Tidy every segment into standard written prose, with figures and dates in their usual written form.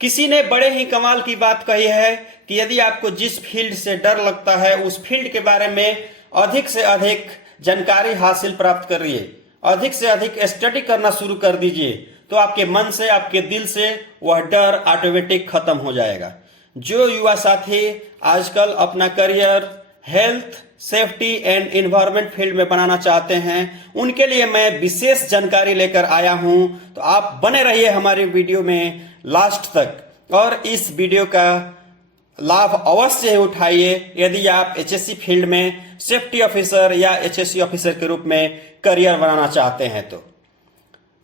किसी ने बड़े ही कमाल की बात कही है कि यदि आपको जिस फील्ड से डर लगता है उस फील्ड के बारे में अधिक से अधिक जानकारी हासिल प्राप्त करिए, अधिक से अधिक स्टडी करना शुरू कर दीजिए, तो आपके मन से, आपके दिल से वह डर ऑटोमेटिक खत्म हो जाएगा। जो युवा साथी आजकल अपना career health, safety and environment field में बनाना चाहते हैं, उनके लिए मैं विशेष जानकारी लेकर आया हूं। तो आप बने रहिए हमारे वीडियो में लास्ट तक और इस वीडियो का लाभ अवश्य उठाइए यदि आप एचएससी फील्ड में सेफ्टी ऑफिसर या एचएससी ऑफिसर के रूप में करियर बनाना चाहते हैं। तो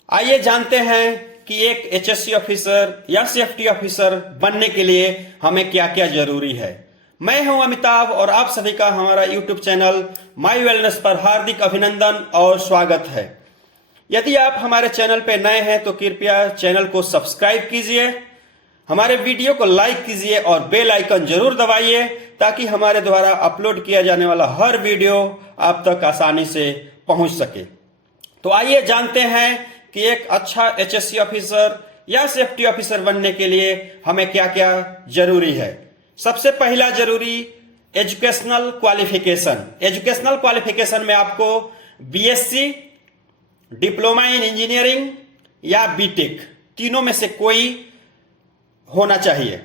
आइए जानते हैं कि एक एचएससी ऑफिसर या सेफ्टी ऑफिसर बनने के लिए हमें क्या क्या जरूरी है। मैं हूं अमिताभ और आप सभी का हमारा यूट्यूब चैनल माई वेलनेस पर हार्दिक अभिनंदन और स्वागत है। यदि आप हमारे चैनल पर नए हैं तो कृपया चैनल को सब्सक्राइब कीजिए, हमारे वीडियो को लाइक कीजिए और बेल आइकन जरूर दबाइए ताकि हमारे द्वारा अपलोड किया जाने वाला हर वीडियो आप तक आसानी से पहुंच सके। तो आइए जानते हैं कि एक अच्छा एचएससी ऑफिसर या सेफ्टी ऑफिसर बनने के लिए हमें क्या क्या जरूरी है। सबसे पहला जरूरी एजुकेशनल क्वालिफिकेशन। एजुकेशनल क्वालिफिकेशन में आपको बीएससी, डिप्लोमा इन इंजीनियरिंग या बीटेक तीनों में से कोई होना चाहिए।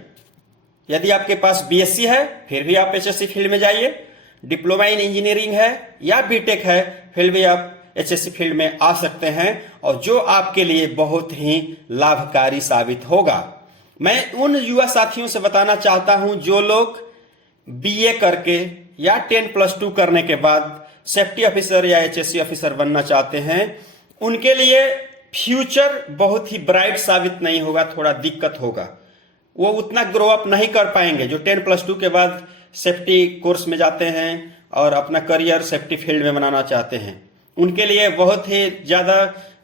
यदि आपके पास बीएससी है फिर भी आप एचएससी फील्ड में जाइए, डिप्लोमा इन इंजीनियरिंग है या बीटेक है फिर भी आप एचएससी फील्ड में आ सकते हैं और जो आपके लिए बहुत ही लाभकारी साबित होगा। मैं उन युवा साथियों से बताना चाहता हूं जो लोग बीए करके या 10+2 करने के बाद सेफ्टी ऑफिसर या एचएससी ऑफिसर बनना चाहते हैं, उनके लिए फ्यूचर बहुत ही ब्राइट साबित नहीं होगा, थोड़ा दिक्कत होगा। वो उतना ग्रो अप नहीं कर पाएंगे जो 10+2 के बाद सेफ्टी कोर्स में जाते हैं और अपना करियर सेफ्टी फील्ड में बनाना चाहते हैं। उनके लिए बहुत ही ज़्यादा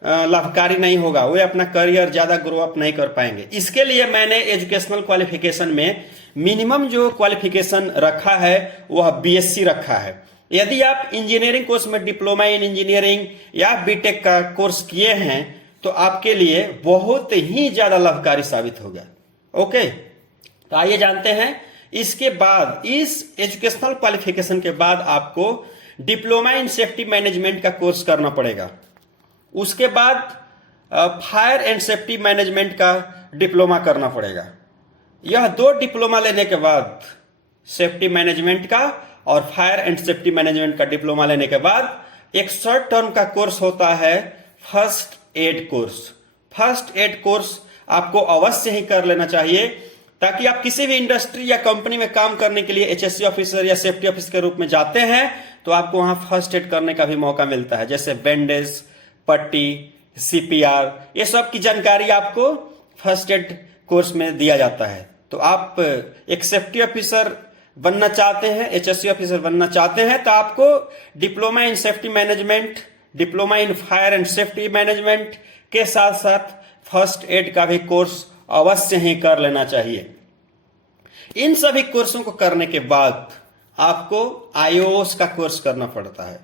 लाभकारी नहीं होगा, वे अपना करियर ज़्यादा ग्रो अप नहीं कर पाएंगे। इसके लिए मैंने एजुकेशनल क्वालिफिकेशन में मिनिमम जो क्वालिफिकेशन रखा है वह बीएससी रखा है। यदि आप इंजीनियरिंग कोर्स में डिप्लोमा इन इंजीनियरिंग या बीटेक का कोर्स किए हैं तो आपके लिए बहुत ही ज़्यादा लाभकारी साबित होगा। ओके, तो आइए जानते हैं। इसके बाद इस एजुकेशनल क्वालिफिकेशन के बाद आपको डिप्लोमा इन सेफ्टी मैनेजमेंट का कोर्स करना पड़ेगा। उसके बाद फायर एंड सेफ्टी मैनेजमेंट का डिप्लोमा करना पड़ेगा। यह 2 डिप्लोमा लेने के बाद सेफ्टी मैनेजमेंट का और फायर एंड सेफ्टी मैनेजमेंट का डिप्लोमा लेने के बाद एक शॉर्ट टर्म का कोर्स होता है first aid course. First aid course आपको अवश्य ही कर लेना चाहिए ताकि आप किसी भी इंडस्ट्री या कंपनी में काम करने के लिए एचएससी ऑफिसर या सेफ्टी ऑफिसर के रूप में जाते हैं तो आपको वहां फर्स्ट एड करने का भी मौका मिलता है, जैसे बैंडेज, पट्टी, सीपीआर, ये सब की जानकारी आपको फर्स्ट एड कोर्स में दिया जाता है। तो आप एक सेफ्टी ऑफिसर बनना चाहते हैं, एचएससी ऑफिसर बनना चाहते हैं तो आपको diploma in safety management, diploma in fire and safety management के साथ साथ फर्स्ट एड का भी कोर्स अवश्य ही कर लेना चाहिए। इन सभी कोर्सों को करने के बाद आपको आईओएस का कोर्स करना पड़ता है।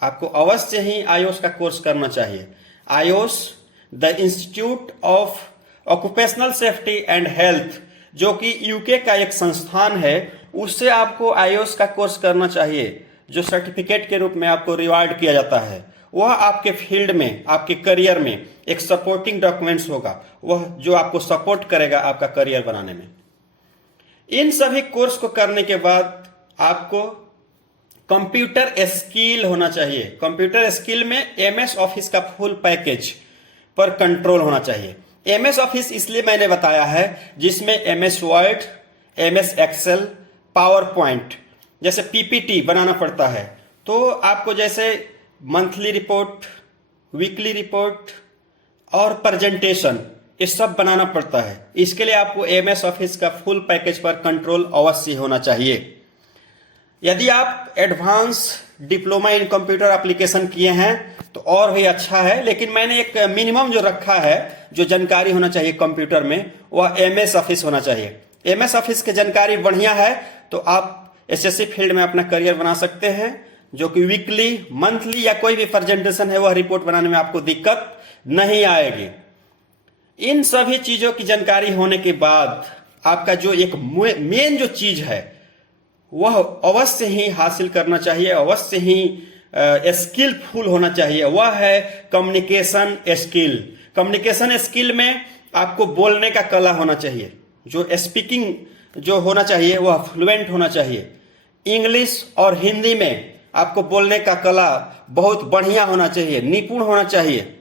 आपको अवश्य ही आईओएस का कोर्स करना चाहिए। IOS the institute of occupational safety and health, जो कि यूके का एक संस्थान है, उससे आपको आईओएस का कोर्स करना चाहिए जो सर्टिफिकेट के रूप में आपको रिवार्ड किया जाता है। वह आपके फील्ड में, आपके करियर में एक सपोर्टिंग डॉक्यूमेंट्स होगा, वह जो आपको सपोर्ट करेगा आपका करियर बनाने में। इन सभी कोर्स को करने के बाद आपको कंप्यूटर स्किल होना चाहिए। कंप्यूटर स्किल में एमएस ऑफिस का फुल पैकेज पर कंट्रोल होना चाहिए। एमएस ऑफिस इसलिए मैंने बताया है जिसमें MS word, MS excel, power point जैसे पीपीटी बनाना पड़ता है। तो आपको जैसे मंथली रिपोर्ट, वीकली रिपोर्ट और प्रेजेंटेशन ये सब बनाना पड़ता है। इसके लिए आपको एमएस ऑफिस का फुल पैकेज पर कंट्रोल अवश्य होना चाहिए। यदि आप advance diploma in computer application किए हैं तो और भी अच्छा है, लेकिन मैंने एक मिनिमम जो रखा है, जो जानकारी होना चाहिए कंप्यूटर में, वह एमएस ऑफिस होना चाहिए। एमएस ऑफिस की जानकारी बढ़िया है तो आप एचएससी फील्ड में अपना करियर बना सकते हैं, जो कि वीकली, मंथली या कोई भी प्रेजेंटेशन है वह रिपोर्ट बनाने में आपको दिक्कत नहीं आएगी। इन सभी चीजों की जानकारी होने के बाद आपका जो एक मेन जो चीज है वह अवश्य ही हासिल करना चाहिए, अवश्य ही स्किलफुल होना चाहिए, वह है कम्युनिकेशन स्किल। कम्युनिकेशन स्किल में आपको बोलने का कला होना चाहिए, जो स्पीकिंग जो होना चाहिए वह फ्लुएंट होना चाहिए। इंग्लिश और हिंदी में आपको बोलने का कला बहुत बढ़िया होना चाहिए, निपुण होना चाहिए।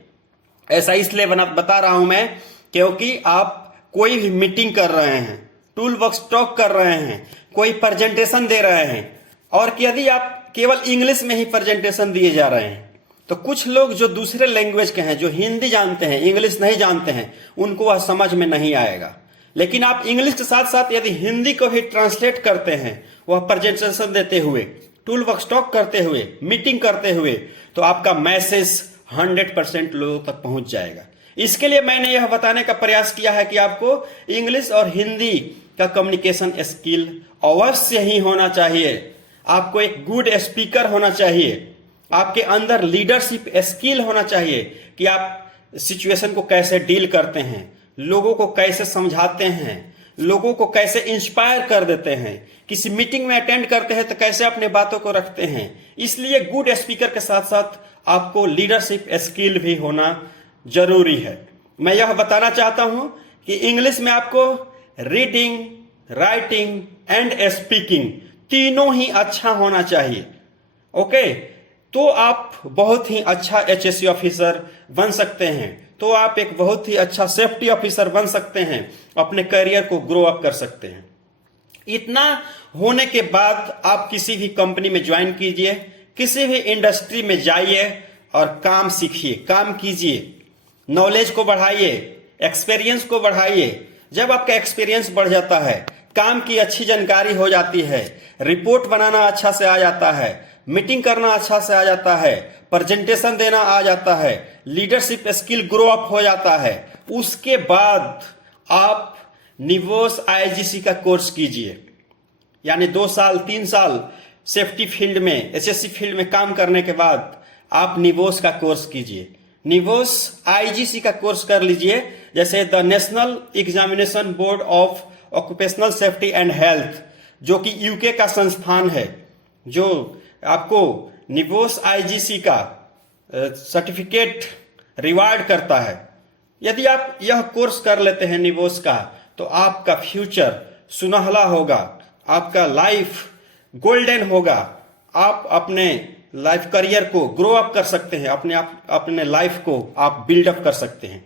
ऐसा इसलिए बता रहा हूं मैं क्योंकि आप कोई भी मीटिंग कर रहे हैं, टूल बॉक्स टॉक कर रहे हैं, कोई प्रेजेंटेशन दे रहे हैं, और यदि आप केवल इंग्लिश में ही प्रेजेंटेशन दिए जा रहे हैं तो कुछ लोग जो दूसरे लैंग्वेज के हैं, जो हिंदी जानते हैं, इंग्लिश नहीं जानते हैं, उनको वह समझ में नहीं आएगा। लेकिन आप इंग्लिश के साथ साथ यदि हिंदी को भी ट्रांसलेट करते हैं, वह प्रेजेंटेशन देते हुए, टूल बॉक्स टॉक करते हुए, मीटिंग करते हुए, तो आपका मैसेज 100% लोगों तक पहुंच जाएगा। इसके लिए मैंने यह बताने का प्रयास किया है कि आपको इंग्लिश और हिंदी का कम्युनिकेशन स्किल अवश्य ही होना चाहिए। आपको एक गुड स्पीकर होना चाहिए, आपके अंदर लीडरशिप स्किल होना चाहिए कि आप सिचुएशन को कैसे डील करते हैं, लोगों को कैसे समझाते हैं, लोगों को कैसे इंस्पायर कर देते हैं, किसी मीटिंग में अटेंड करते हैं तो कैसे अपने बातों को रखते हैं। इसलिए गुड स्पीकर के साथ साथ आपको लीडरशिप स्किल भी होना जरूरी है। मैं यह बताना चाहता हूं कि इंग्लिश में आपको रीडिंग, राइटिंग एंड स्पीकिंग तीनों ही अच्छा होना चाहिए। ओके, तो आप बहुत ही अच्छा HSC ऑफिसर बन सकते हैं, तो आप एक बहुत ही अच्छा सेफ्टी ऑफिसर बन सकते हैं, अपने करियर को ग्रो अप कर सकते हैं। इतना होने के बाद आप किसी भी कंपनी में ज्वाइन कीजिए, किसी भी इंडस्ट्री में जाइए और काम सीखिए, काम कीजिए, नॉलेज को बढ़ाइए, एक्सपीरियंस को बढ़ाइए। जब आपका एक्सपीरियंस बढ़ जाता है, काम की अच्छी जानकारी हो जाती है, रिपोर्ट बनाना अच्छा से आ जाता है, मीटिंग करना अच्छा से आ जाता है, प्रेजेंटेशन देना आ जाता है, लीडरशिप स्किल ग्रो अप हो जाता है, उसके बाद आप निवोस IGC का कोर्स कीजिए। यानी 2 साल 3 साल सेफ्टी फील्ड में, HSC फील्ड में काम करने के बाद आप निवोस का कोर्स कीजिए, निवोस IGC का कोर्स कर लीजिए। जैसे the national examination board of occupational safety and health, जो कि UK का संस्थान है, जो आपको निवोस IGC का सर्टिफिकेट रिवार्ड करता है। यदि आप यह कोर्स कर लेते हैं निवोस का, तो आपका फ्यूचर सुनहला होगा, आपका लाइफ गोल्डन होगा। आप अपने लाइफ करियर को ग्रो अप कर सकते हैं, अपने लाइफ को आप बिल्डअप कर सकते हैं।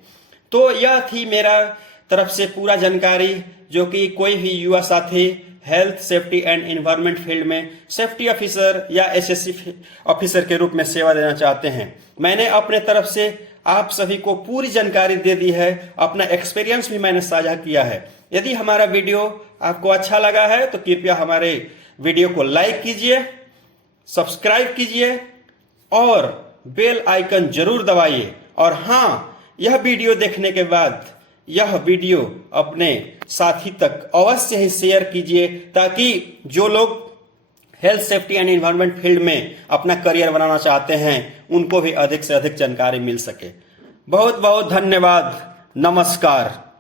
तो यह थी मेरा तरफ से पूरा जानकारी, जो कि कोई भी युवा साथी health, safety and environment field में सेफ्टी ऑफिसर या HSC ऑफिसर के रूप में सेवा देना चाहते हैं। मैंने अपने तरफ से आप सभी को पूरी जानकारी दे दी है, अपना एक्सपीरियंस भी मैंने साझा किया है। यदि हमारा वीडियो आपको अच्छा लगा है तो कृपया हमारे वीडियो को लाइक कीजिए, सब्सक्राइब कीजिए और बेल आइकन जरूर दबाइए। और हाँ, यह वीडियो देखने के बाद यह वीडियो अपने साथी तक अवश्य ही शेयर कीजिए, ताकि जो लोग health, safety and environment field में अपना करियर बनाना चाहते हैं उनको भी अधिक से अधिक जानकारी मिल सके। बहुत बहुत धन्यवाद। नमस्कार।